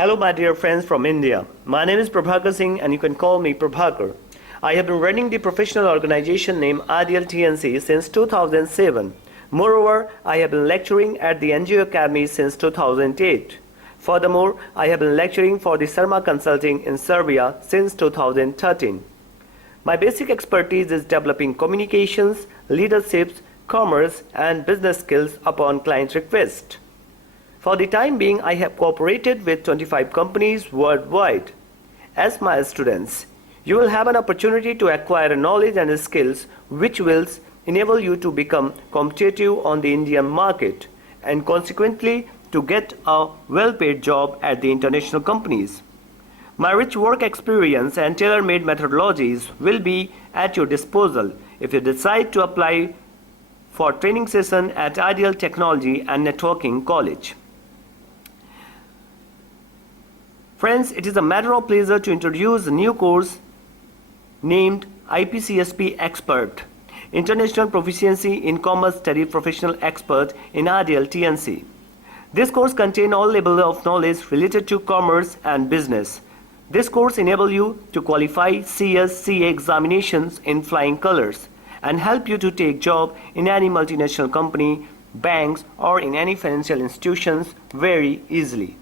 Hello my dear friends from India. My name is Prabhakar Singh and you can call me Prabhakar. I have been running the professional organization named Ideal TNC since 2007. Moreover, I have been lecturing at the NGO Academy since 2008. Furthermore, I have been lecturing for the Sarma Consulting in Serbia since 2013. My basic expertise is developing communications, leaderships, commerce and business skills upon client request. For the time being, I have cooperated with 25 companies worldwide. As my students, you will have an opportunity to acquire knowledge and skills which will enable you to become competitive on the Indian market and consequently to get a well-paid job at the international companies. My rich work experience and tailor-made methodologies will be at your disposal if you decide to apply for training session at Ideal Technology and Networking College. Friends, it is a matter of pleasure to introduce a new course named Ipcsp Expert, International Proficiency in Commerce Study Professional Expert in Ideal TNC. This course contains all levels of knowledge related to commerce and business. This course enables you to qualify CS, CA examinations in flying colors and help you to take job in any multinational company, banks or in any financial institutions very easily.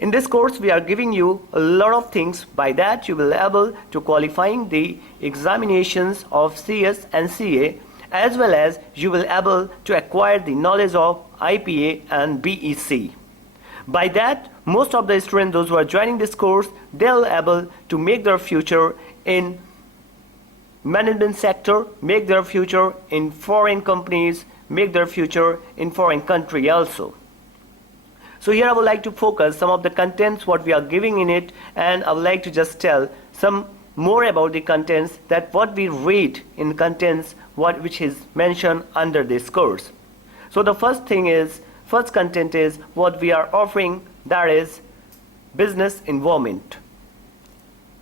In this course, we are giving you a lot of things. By that, you will be able to qualifying the examinations of CS and CA, as well as you will be able to acquire the knowledge of IPA and BEC. By that, most of the students, those who are joining this course, they'll be able to make their future in management sector, make their future in foreign companies, make their future in foreign country also. So here I would like to focus some of the contents what we are giving in it, and I would like to just tell some more about the contents, that what we read in contents which is mentioned under this course. So the first content is what we are offering, that is business environment.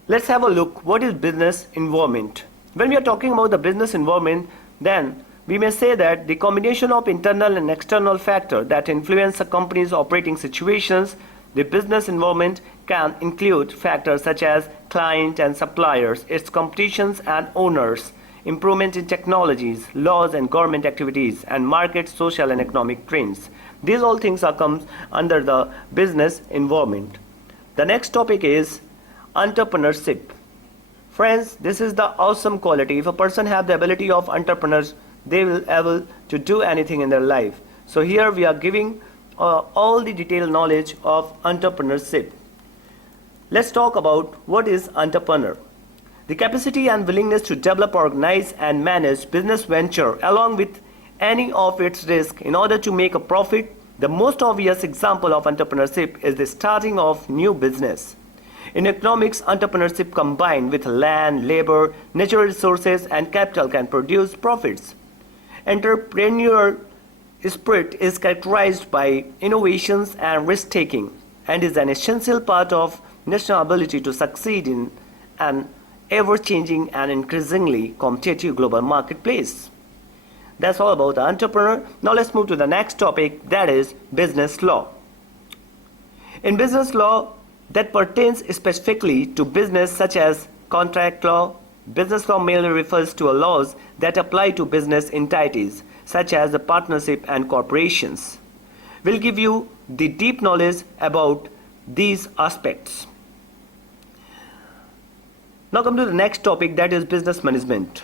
Let's have a look what is business environment. When we are talking about the business environment, then we may say that the combination of internal and external factors that influence a company's operating situations. The business environment can include factors such as client and suppliers, its competitions and owners, improvement in technologies, laws and government activities, and market, social and economic trends. These all things are comes under the business environment. The next topic is entrepreneurship. Friends, this is the awesome quality. If a person have the ability of entrepreneurs, they will be able to do anything in their life. So here we are giving all the detailed knowledge of entrepreneurship. Let's talk about what is entrepreneur. The capacity and willingness to develop, organize and manage business venture along with any of its risk in order to make a profit. The most obvious example of entrepreneurship is the starting of new business. In economics, entrepreneurship combined with land, labor, natural resources and capital can produce profits. Entrepreneurial spirit is characterized by innovations and risk-taking and is an essential part of national ability to succeed in an ever-changing and increasingly competitive global marketplace. That's all about the entrepreneur. Now let's move to the next topic, that is business law. In business law that pertains specifically to business such as contract law, business law mainly refers to laws that apply to business entities such as the partnership and corporations. We'll give you the deep knowledge about these aspects. Now come to the next topic, that is business management.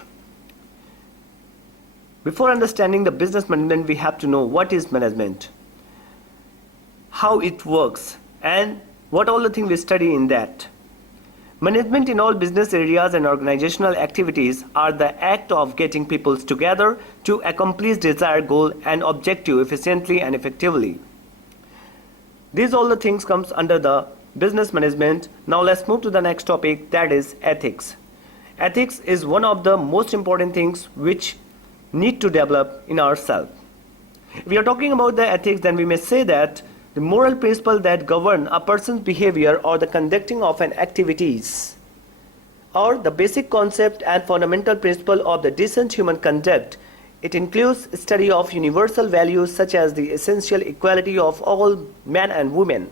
Before understanding the business management, we have to know what is management, how it works, and what all the things we study in that. Management in all business areas and organizational activities are the act of getting people together to accomplish desired goal and objective efficiently and effectively. These all the things comes under the business management. Now let's move to the next topic, that is ethics. Ethics is one of the most important things which need to develop in ourselves. If we are talking about the ethics, then we may say that the moral principle that govern a person's behavior or the conducting of an activities, or the basic concept and fundamental principle of the decent human conduct It includes study of universal values such as the essential equality of all men and women,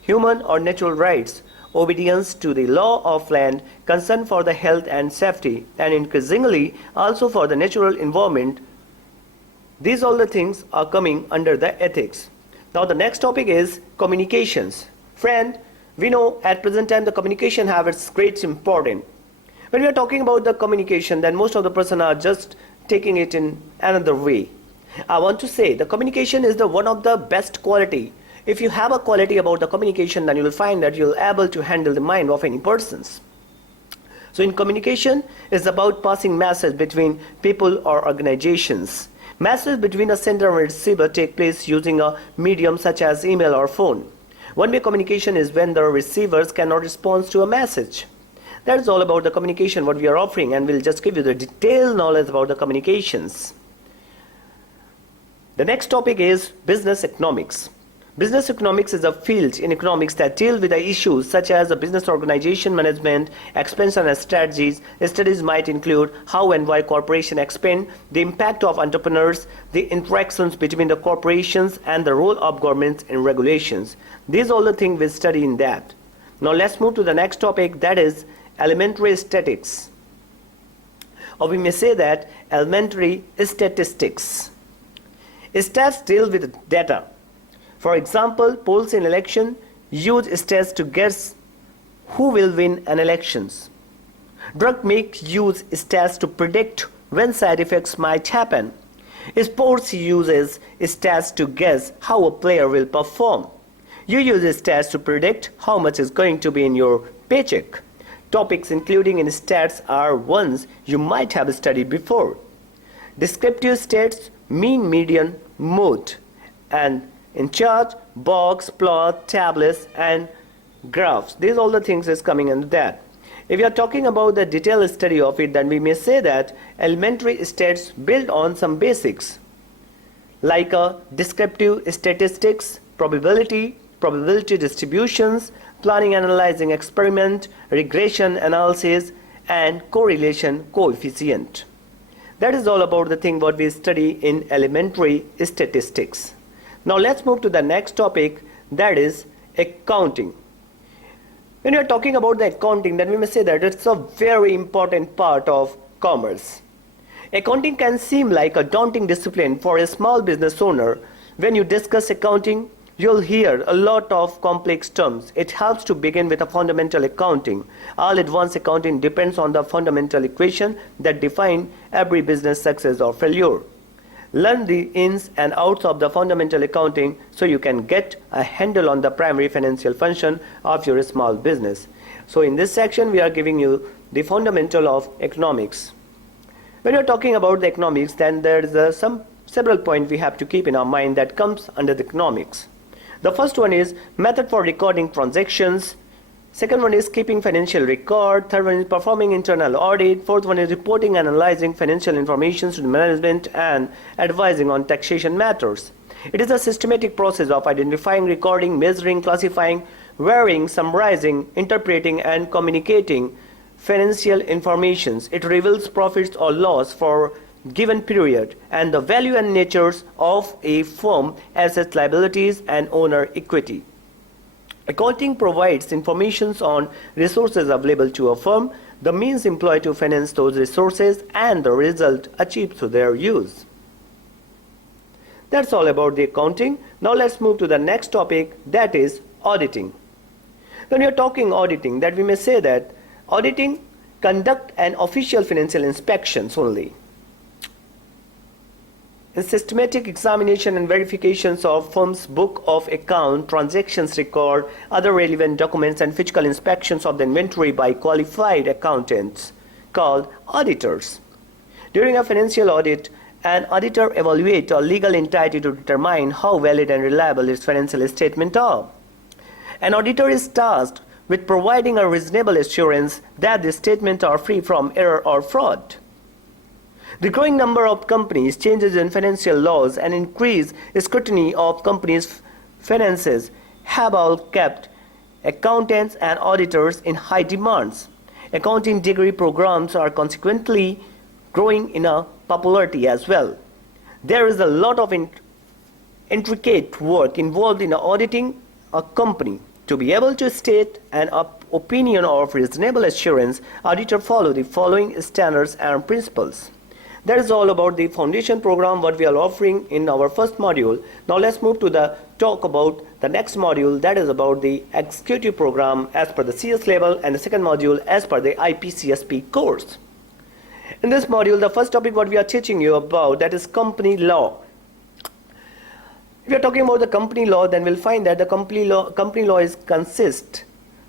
human or natural rights, obedience to the law of land, concern for the health and safety, and increasingly also for the natural environment. These all the things are coming under the ethics. Now the next topic is communications. Friend, we know at present time the communication have its great importance. When we are talking about the communication, then most of the person are just taking it in another way. I want to say the communication is the one of the best quality. If you have a quality about the communication, then you will find that you will able to handle the mind of any persons. So in communication is about passing message between people or organizations. Messages between a sender and receiver take place using a medium such as email or phone. One-way communication is when the receivers cannot respond to a message. That is all about the communication what we are offering, and we'll just give you the detailed knowledge about the communications. The next topic is business economics. Business economics is a field in economics that deals with the issues such as the business organization management, expansion and strategies. Studies might include how and why corporations expand, the impact of entrepreneurs, the interactions between the corporations, and the role of governments in regulations. These are all the things we study in that. Now let's move to the next topic, that is elementary statistics. Or we may say that elementary statistics. Stats deal with data. For example, polls in election use stats to guess who will win an elections. Drug makes use stats to predict when side effects might happen. Sports uses stats to guess how a player will perform. You use stats to predict how much is going to be in your paycheck. Topics including in stats are ones you might have studied before. Descriptive stats, mean, median, mode, and in chart, box, plot, tablets, and graphs. These all the things is coming under that. If you are talking about the detailed study of it, then we may say that elementary stats build on some basics like descriptive statistics, probability distributions, planning analyzing experiment, regression analysis, and correlation coefficient. That is all about the thing what we study in elementary statistics. Now let's move to the next topic, that is accounting. When you are talking about the accounting, then we may say that it's a very important part of commerce. Accounting can seem like a daunting discipline for a small business owner. When you discuss accounting, you'll hear a lot of complex terms. It helps to begin with a fundamental accounting. All advanced accounting depends on the fundamental equation that define every business success or failure. Learn the ins and outs of the fundamental accounting so you can get a handle on the primary financial function of your small business. So in this section we are giving you the fundamental of economics. When you're talking about the economics, then there's several points we have to keep in our mind that comes under the economics. The first one is method for recording transactions. Second one is keeping financial record. Third one is performing internal audit. Fourth one is reporting and analyzing financial information to the management and advising on taxation matters. It is a systematic process of identifying, recording, measuring, classifying, varying, summarizing, interpreting, and communicating financial information. It reveals profits or loss for given period and the value and natures of a firm, assets, liabilities, and owner equity. Accounting provides information on resources available to a firm, the means employed to finance those resources, and the result achieved through their use. That's all about the accounting. Now let's move to the next topic, that is auditing. When you're talking auditing, that we may say that auditing conduct an official financial inspections only. In systematic examination and verifications of firm's book of account, transactions record, other relevant documents, and physical inspections of the inventory by qualified accountants called auditors. During a financial audit, an auditor evaluates a legal entity to determine how valid and reliable its financial statements are. An auditor is tasked with providing a reasonable assurance that the statements are free from error or fraud. The growing number of companies, changes in financial laws, and increased scrutiny of companies' finances have all kept accountants and auditors in high demands. Accounting degree programs are consequently growing in popularity as well. There is a lot of intricate work involved in auditing a company. To be able to state an opinion of reasonable assurance, auditor follow the following standards and principles. That is all about the foundation program what we are offering in our first module. Now let's move to the talk about the next module, that is about the executive program as per the CS level, and the second module as per the Ipcsp course. In this module, the first topic what we are teaching you about, that is company law. If we are talking about the company law, then we'll find that the company law is consist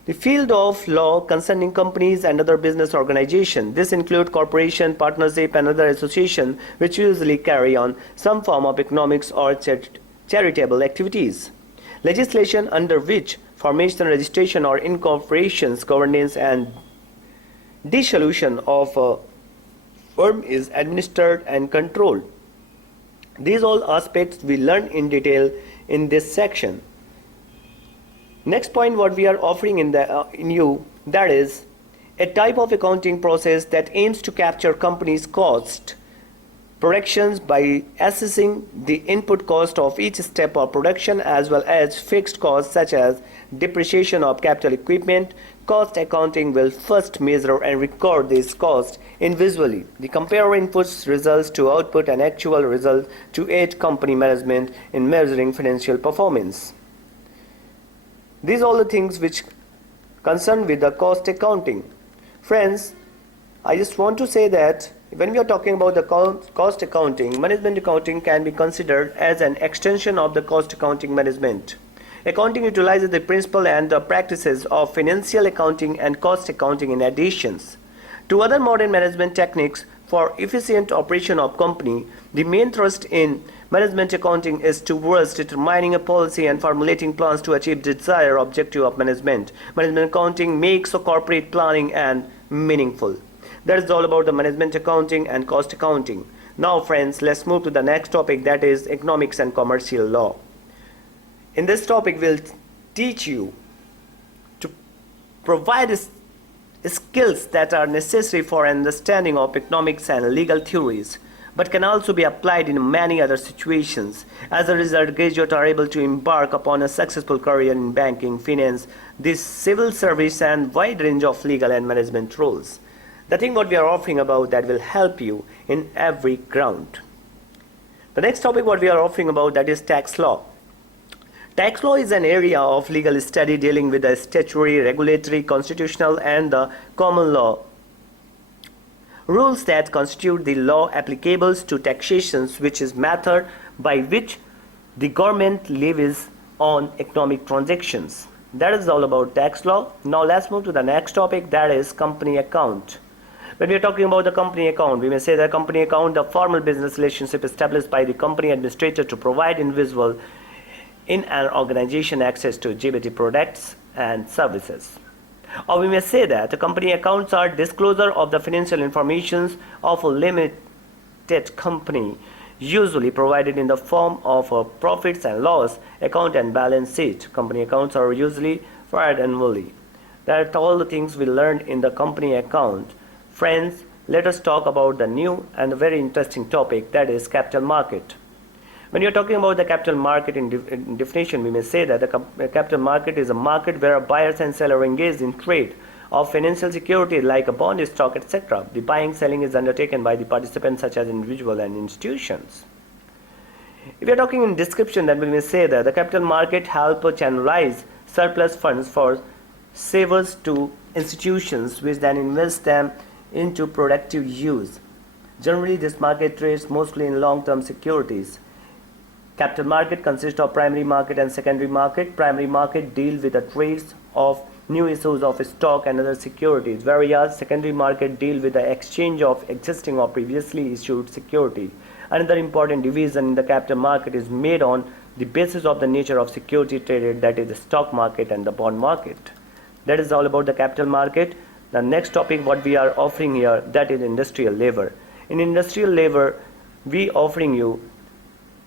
the field of law concerning companies and other business organizations. This include corporation, partnership, and other association which usually carry on some form of economics or charitable activities. Legislation under which formation, registration, or incorporations, governance, and dissolution of a firm is administered and controlled. These all aspects we learn in detail in this section. Next point what we are offering in you, that is a type of accounting process that aims to capture companies' cost productions by assessing the input cost of each step of production as well as fixed costs such as depreciation of capital equipment. Cost accounting will first measure and record these costs individually. The compare inputs results to output and actual result to aid company management in measuring financial performance. These are all the things which concern with the cost accounting. Friends, I just want to say that when we are talking about the cost accounting, management accounting can be considered as an extension of the cost accounting management. Accounting utilizes the principle and the practices of financial accounting and cost accounting in additions to other modern management techniques for efficient operation of company. The main thrust in management accounting is towards determining a policy and formulating plans to achieve the desired objective of management. Management accounting makes a corporate planning and meaningful. That is all about the management accounting and cost accounting. Now friends, let's move to the next topic, that is economics and commercial law. In this topic, we'll teach you to provide skills that are necessary for understanding of economics and legal theories, but can also be applied in many other situations. As a result, graduates are able to embark upon a successful career in banking, finance, the civil service, and wide range of legal and management roles. The thing what we are offering about that will help you in every ground. The next topic what we are offering about, that is tax law. Tax law is an area of legal study dealing with the statutory, regulatory, constitutional, and the common law rules that constitute the law applicable to taxations, which is method by which the government levies on economic transactions. That is all about tax law. Now let's move to the next topic, that is company account. When we are talking about the company account, we may say that company account, the formal business relationship established by the company administrator to provide individual in an organization access to GBT products and services. Or we may say that the company accounts are disclosure of the financial information of a limited company, usually provided in the form of a profits and loss account and balance sheet. Company accounts are usually filed annually. That are all the things we learned in the company account. Friends, let us talk about the new and very interesting topic, that is capital market. When you're talking about the capital market in definition, we may say that the capital market is a market where buyers and sellers engage in trade of financial security like a bond, stock, etc. The buying selling is undertaken by the participants such as individuals and institutions. If we are talking in description, then we may say that the capital market helps channelize surplus funds for savers to institutions which then invest them into productive use. Generally, this market trades mostly in long-term securities. Capital market consists of primary market and secondary market. Primary market deals with the trades of new issues of stock and other securities, whereas secondary market deals with the exchange of existing or previously issued security. Another important division in the capital market is made on the basis of the nature of security traded, that is the stock market and the bond market. That is all about the capital market. The next topic what we are offering here, that is industrial labor. In industrial labor, we offering you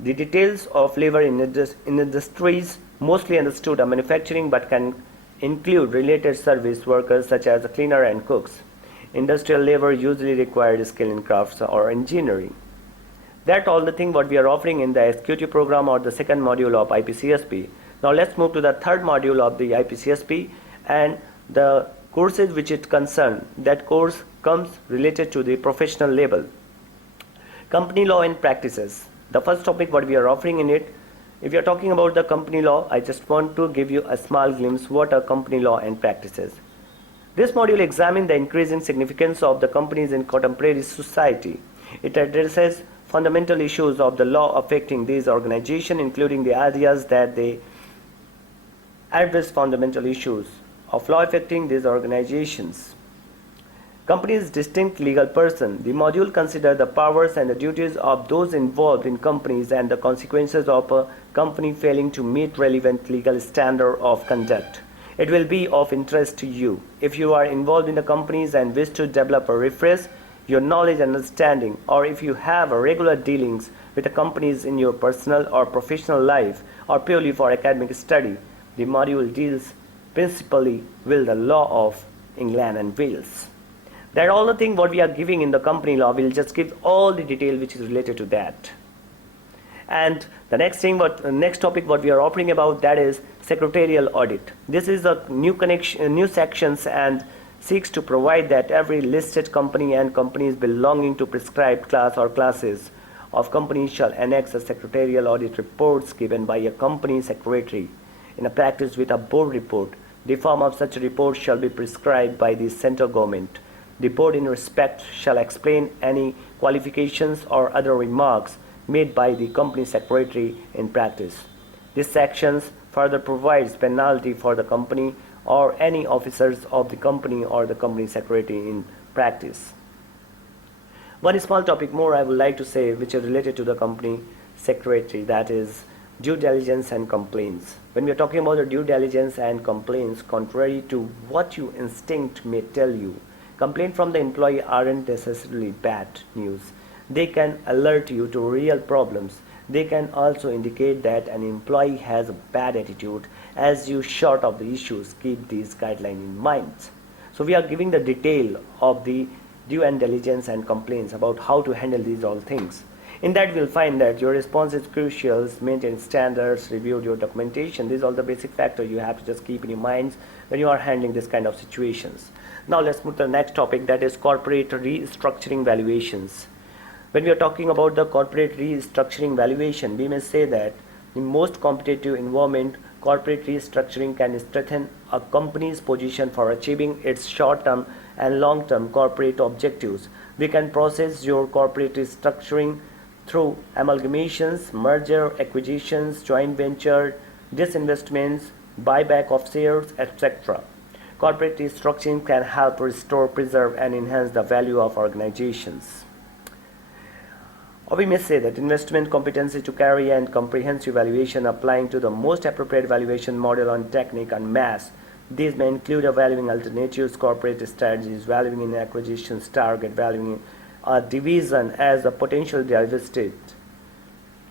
the details of labor in industries mostly understood are manufacturing but can include related service workers such as a cleaner and cooks. Industrial labor usually requires skill in crafts or engineering. That's all the thing what we are offering in the executive program or the second module of IPCSP. Now let's move to the third module of the IPCSP and the courses which it concerned. That course comes related to the professional level. Company law and practices. The first topic what we are offering in it. If you are talking about the company law, I just want to give you a small glimpse what are company law and practices. This module examines the increasing significance of the companies in contemporary society. It addresses fundamental issues of the law affecting these organizations, including the ideas that they address fundamental issues of law affecting these organizations. Companies distinct legal person. The module considers the powers and the duties of those involved in companies and the consequences of a company failing to meet relevant legal standard of conduct. It will be of interest to you if you are involved in the companies and wish to develop or refresh your knowledge and understanding, or if you have a regular dealings with the companies in your personal or professional life or purely for academic study. The module deals principally with the law of England and Wales. That all the thing what we are giving in the company law, we'll just give all the detail which is related to that. And the next topic what we are offering about, that is Secretarial Audit. This is a new sections and seeks to provide that every listed company and companies belonging to prescribed class or classes of companies shall annex a secretarial audit reports given by a company secretary in a practice with a board report. The form of such a report shall be prescribed by the central government. The board in respect shall explain any qualifications or other remarks made by the company secretary in practice. This section further provides penalty for the company or any officers of the company or the company secretary in practice. One small topic more I would like to say which is related to the company secretary, that is due diligence and complaints. When we are talking about the due diligence and complaints, contrary to what your instinct may tell you, complaints from the employee aren't necessarily bad news. They can alert you to real problems. They can also indicate that an employee has a bad attitude. As you short of the issues, keep these guidelines in mind. So we are giving the detail of the due and diligence and complaints about how to handle these all things. In that we'll find that your response is crucial, maintain standards, review your documentation. These are all the basic factors you have to just keep in your minds when you are handling this kind of situations. Now let's move to the next topic, that is corporate restructuring valuations. When we are talking about the corporate restructuring valuation, we may say that in most competitive environment, corporate restructuring can strengthen a company's position for achieving its short-term and long-term corporate objectives. We can process your corporate restructuring through amalgamations, merger, acquisitions, joint venture, disinvestments, buyback of shares, etc. Corporate restructuring can help restore, preserve, and enhance the value of organizations. Or we may say that investment competency to carry and comprehensive valuation applying to the most appropriate valuation model on technique and mass. These may include valuing alternatives, corporate strategies, valuing in acquisitions, target valuing a division as a potential divestiture,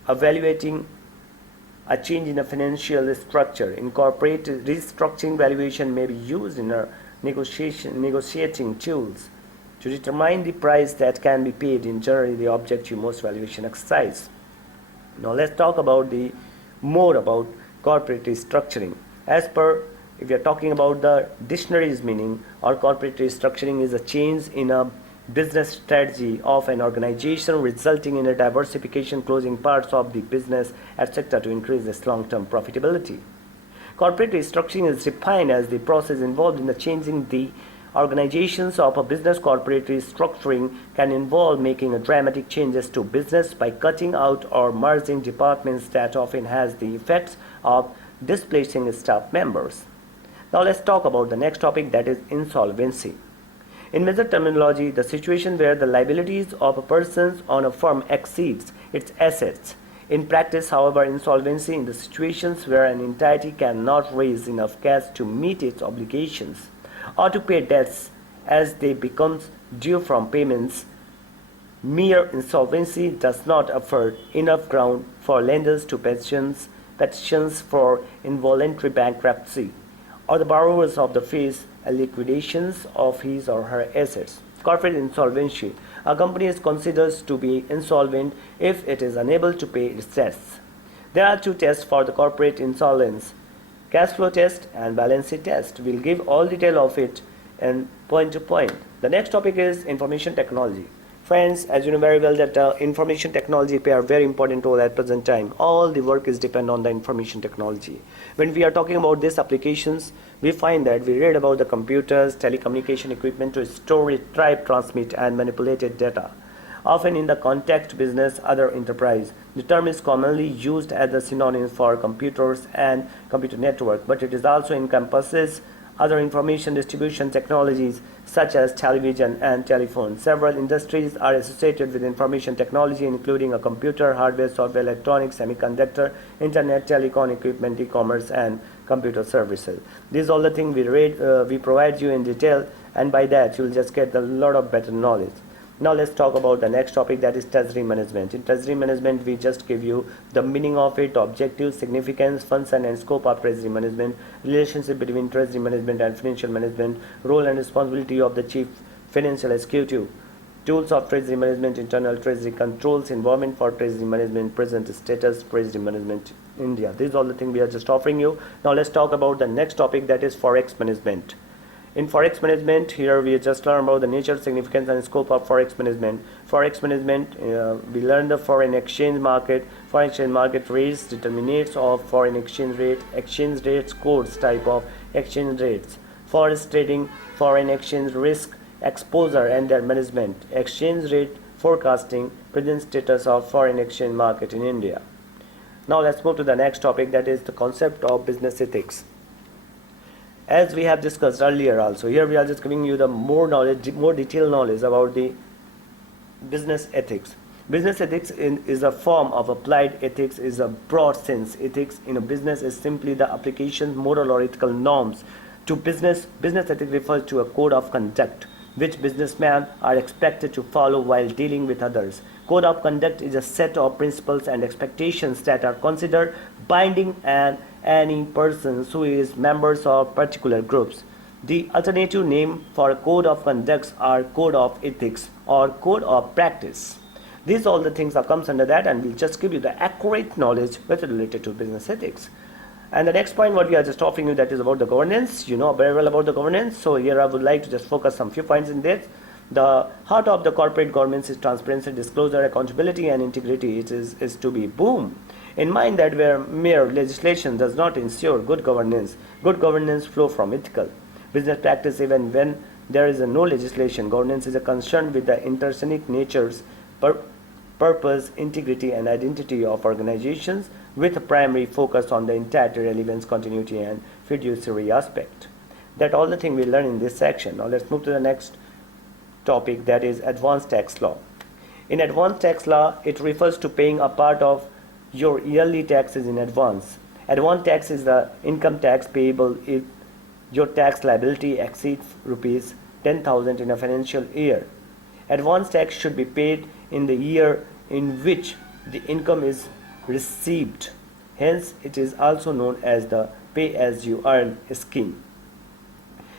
evaluating a change in a financial structure. In corporate restructuring, valuation may be used in a negotiating tools to determine the price that can be paid in generally the objective most valuation exercise. Now let's talk about more about corporate restructuring. As per, if we are talking about the dictionary's meaning, or corporate restructuring is a change in a business strategy of an organization resulting in a diversification, closing parts of the business, etc. to increase its long-term profitability. Corporate restructuring is defined as the process involved in the changing the organizations of a business. Corporate restructuring can involve making dramatic changes to business by cutting out or merging departments that often has the effects of displacing staff members. Now let's talk about the next topic, that is insolvency. In major terminology, the situation where the liabilities of a person on a firm exceeds its assets. In practice, however, insolvency in the situations where an entity cannot raise enough cash to meet its obligations or to pay debts as they become due from payments. Mere insolvency does not afford enough ground for lenders to petitions for involuntary bankruptcy, or the borrowers of the face a liquidations of his or her assets. Corporate insolvency. A company is considered to be insolvent if it is unable to pay its debts. There are two tests for the corporate insolvency: cash flow test and balance sheet test. We'll give all detail of it and point to point. The next topic is information technology. Friends, as you know very well that information technology play a very important role at present time. All the work is depend on the information technology. When we are talking about these applications, we find that we read about the computers, telecommunication equipment to store, retrieve, transmit and manipulate data. Often in the context business, other enterprise, the term is commonly used as a synonym for computers and computer network, but it is also encompasses other information distribution technologies such as television and telephone. Several industries are associated with information technology, including a computer, hardware, software, electronics, semiconductor, internet, telecom equipment, e-commerce, and computer services. These are all the things we provide you in detail, and by that you'll just get a lot of better knowledge. Now let's talk about the next topic, that is treasury management. In treasury management, we just give you the meaning of it, objective, significance, function and scope of treasury management, relationship between treasury management and financial management, role and responsibility of the chief financial executive, tools of treasury management, internal treasury controls, environment for treasury management, present status, treasury management India. These are all the things we are just offering you. Now let's talk about the next topic, that is Forex management. In Forex management, here we just learn about the nature, significance and scope of Forex management. Forex management, we learn the foreign exchange market. Foreign exchange market rates, determinants of foreign exchange rates, codes, type of exchange rates, forex trading, foreign exchange risk, exposure and their management, exchange rate forecasting, present status of foreign exchange market in India. Now let's move to the next topic, that is the concept of business ethics. As we have discussed earlier also, here we are just giving you the more detailed knowledge about the business ethics. Business ethics is a form of applied ethics, is a broad sense. Ethics in a business is simply the application, moral or ethical norms to business. Business ethics refers to a code of conduct which businessmen are expected to follow while dealing with others. Code of conduct is a set of principles and expectations that are considered binding and any persons who is members of particular groups. The alternative name for a code of conduct are code of ethics or code of practice. These all the things that comes under that, and we'll just give you the accurate knowledge with related to business ethics. And the next point what we are just offering you, that is about the governance. You know very well about the governance, so here I would like to just focus some few points in this. The heart of the corporate governance is transparency, disclosure, accountability and integrity. It is to be boom in mind that where mere legislation does not ensure good governance flow from ethical business practice. Even when there is no legislation, governance is a concern with the intrinsic natures, purpose, integrity and identity of organizations, with a primary focus on the entirety, relevance, continuity and fiduciary aspect. That all the thing we learn in this section. Now let's move to the next topic, that is advanced tax law. In advanced tax law, it refers to paying a part of your yearly taxes in advance. Advance tax is the income tax payable if your tax liability exceeds rupees 10,000 in a financial year. Advance tax should be paid in the year in which the income is received. Hence, it is also known as the pay-as-you-earn scheme.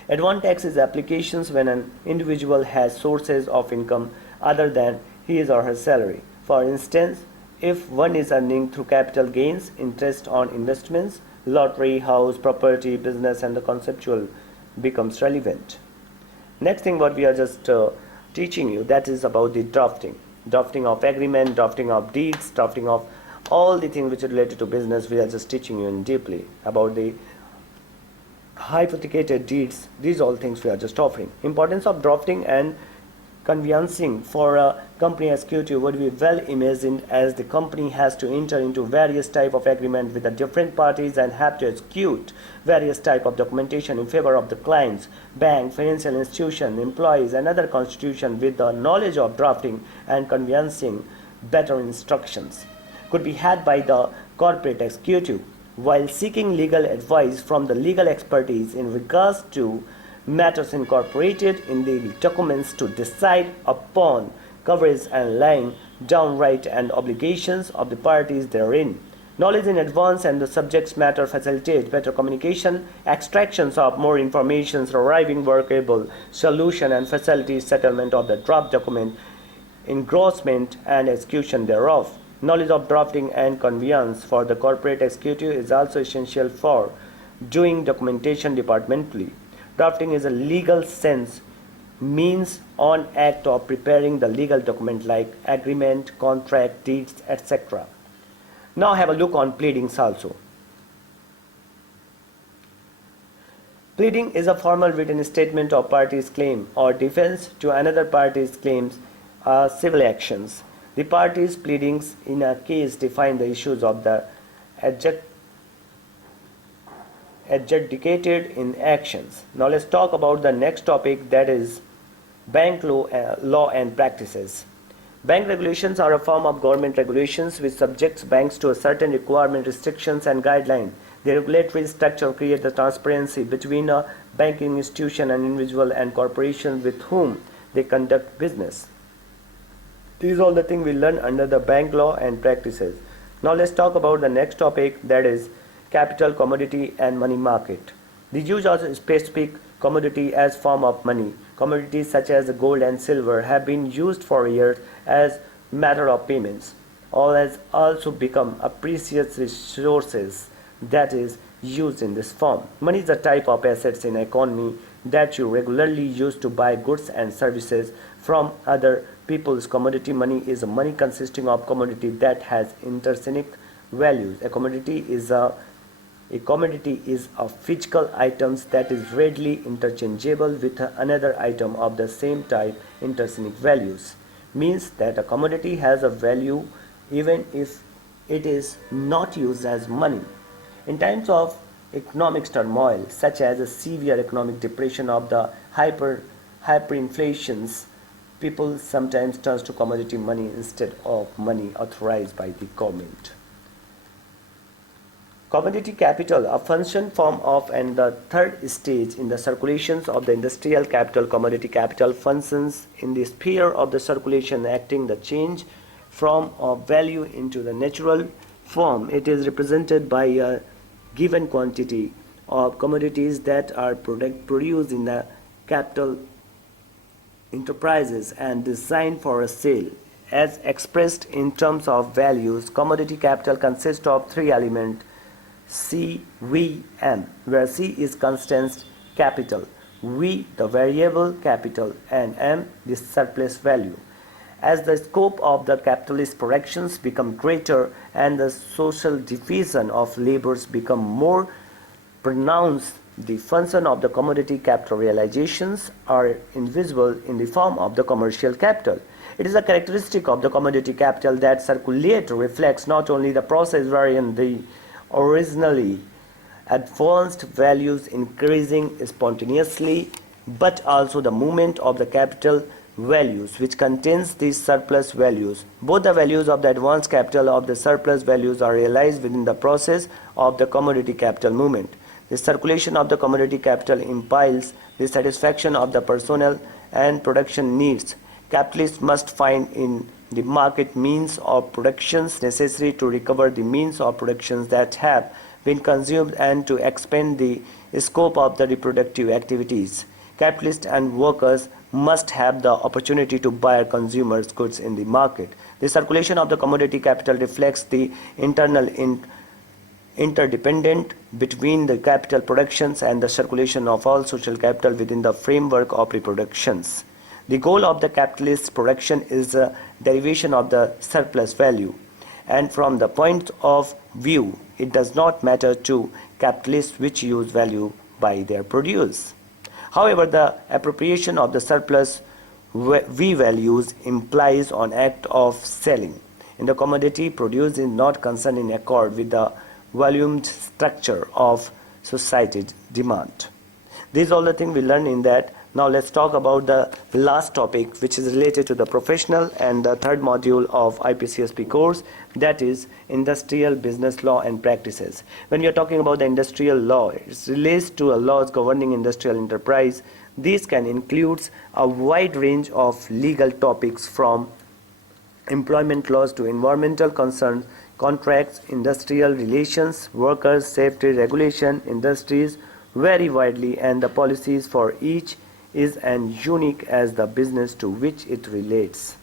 Advance tax is applications when an individual has sources of income other than his or her salary. For instance, if one is earning through capital gains, interest on investments, lottery, house, property, business, and the conceptual becomes relevant. Next thing what we are just teaching you, that is about the drafting of agreement, drafting of deeds, drafting of all the things which are related to business. We are just teaching you in deeply about the hypothecated deeds. These all things we are just offering. Importance of drafting and conveyancing for a company executive would be well imagined, as the company has to enter into various type of agreement with the different parties and have to execute various type of documentation in favor of the clients, bank, financial institution, employees and other constitution. With the knowledge of drafting and conveyancing, better instructions could be had by the corporate executive while seeking legal advice from the legal expertise in regards to matters incorporated in the documents to decide upon coverage and laying down rights and obligations of the parties therein. Knowledge in advance and the subject matter facilitate better communication, extractions of more information, arriving workable solution, and facilities settlement of the draft document, engrossment and execution thereof. Knowledge of drafting and conveyance for the corporate executive is also essential for doing documentation departmentally. Drafting is a legal sense means on act of preparing the legal document like agreement, contract, deeds, etc. Now have a look on pleadings also. Pleading is a formal written statement of party's claim or defense to another party's claims or civil actions. The party's pleadings in a case define the issues of the adjudicated in actions. Now let's talk about the next topic, that is bank law and practices. Bank regulations are a form of government regulations which subjects banks to a certain requirement, restrictions and guidelines. The regulatory structure creates the transparency between a banking institution and individual and corporations with whom they conduct business. These are all the things we learn under the bank law and practices. Now let's talk about the next topic, that is capital, commodity and money market. The use of a specific commodity as form of money. Commodities such as gold and silver have been used for years as matter of payments. All has also become a precious resources that is used in this form. Money is a type of assets in economy that you regularly use to buy goods and services from other people's. Commodity money is a money consisting of commodity that has intrinsic values. A commodity is a physical item that is readily interchangeable with another item of the same type. Intrinsic values means that a commodity has a value even if it is not used as money. In times of economic turmoil, such as a severe economic depression of the hyperinflations, people sometimes turn to commodity money instead of money authorized by the government. Commodity capital, a function, form of, and the third stage in the circulations of the industrial capital. Commodity capital functions in the sphere of the circulation, acting the change from a value into the natural form. It is represented by a given quantity of commodities that are produced in the capital enterprises and designed for a sale. As expressed in terms of values, commodity capital consists of three elements: C, V, M, where C is constant capital, V the variable capital, and M the surplus value. As the scope of the capitalist productions become greater and the social division of labors become more pronounced, the function of the commodity capital realizations are invisible in the form of the commercial capital. It is a characteristic of the commodity capital that circulate reflects not only the process wherein the originally advanced values increasing spontaneously, but also the movement of the capital values which contains these surplus values. Both the values of the advanced capital of the surplus values are realized within the process of the commodity capital movement. The circulation of the commodity capital implies the satisfaction of the personnel and production needs. Capitalists must find in the market means of productions necessary to recover the means of productions that have been consumed and to expand the scope of the reproductive activities. Capitalists and workers must have the opportunity to buy consumers' goods in the market. The circulation of the commodity capital reflects the internal interdependent between the capital productions and the circulation of all social capital within the framework of reproductions. The goal of the capitalist production is a derivation of the surplus value, and from the point of view, it does not matter to capitalists which use value by their produce. However, the appropriation of the surplus V values implies an act of selling. In the commodity produced is not concerned in accord with the volume structure of society demand. These are all the things we learn in that. Now let's talk about the last topic, which is related to the professional and the third module of Ipcsp course, that is industrial business law and practices. When we are talking about the industrial law, it relates to laws governing industrial enterprise. These can include a wide range of legal topics from employment laws to environmental concerns, contracts, industrial relations, workers' safety regulation, industries vary widely, and the policies for each is as unique as the business to which it relates.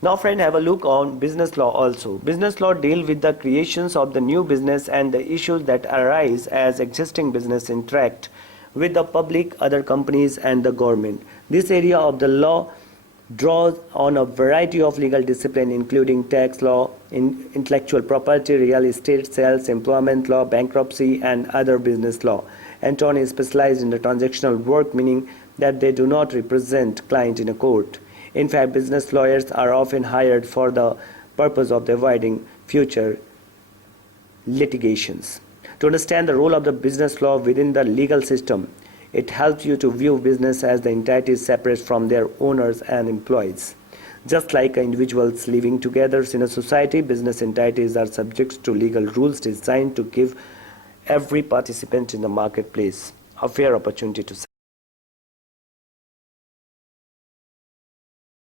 Now friend, have a look on business law also. Business law deal with the creations of the new business and the issues that arise as existing business interact with the public, other companies and the government. This area of the law draws on a variety of legal discipline including tax law, intellectual property, real estate, sales, employment law, bankruptcy and other business law. Attorney is specialized in the transactional work, meaning that they do not represent client in a court. In fact, business lawyers are often hired for the purpose of avoiding future litigations. To understand the role of the business law within the legal system, it helps you to view business as the entities separate from their owners and employees. Just like individuals living together in a society, business entities are subject to legal rules designed to give every participant in the marketplace a fair opportunity to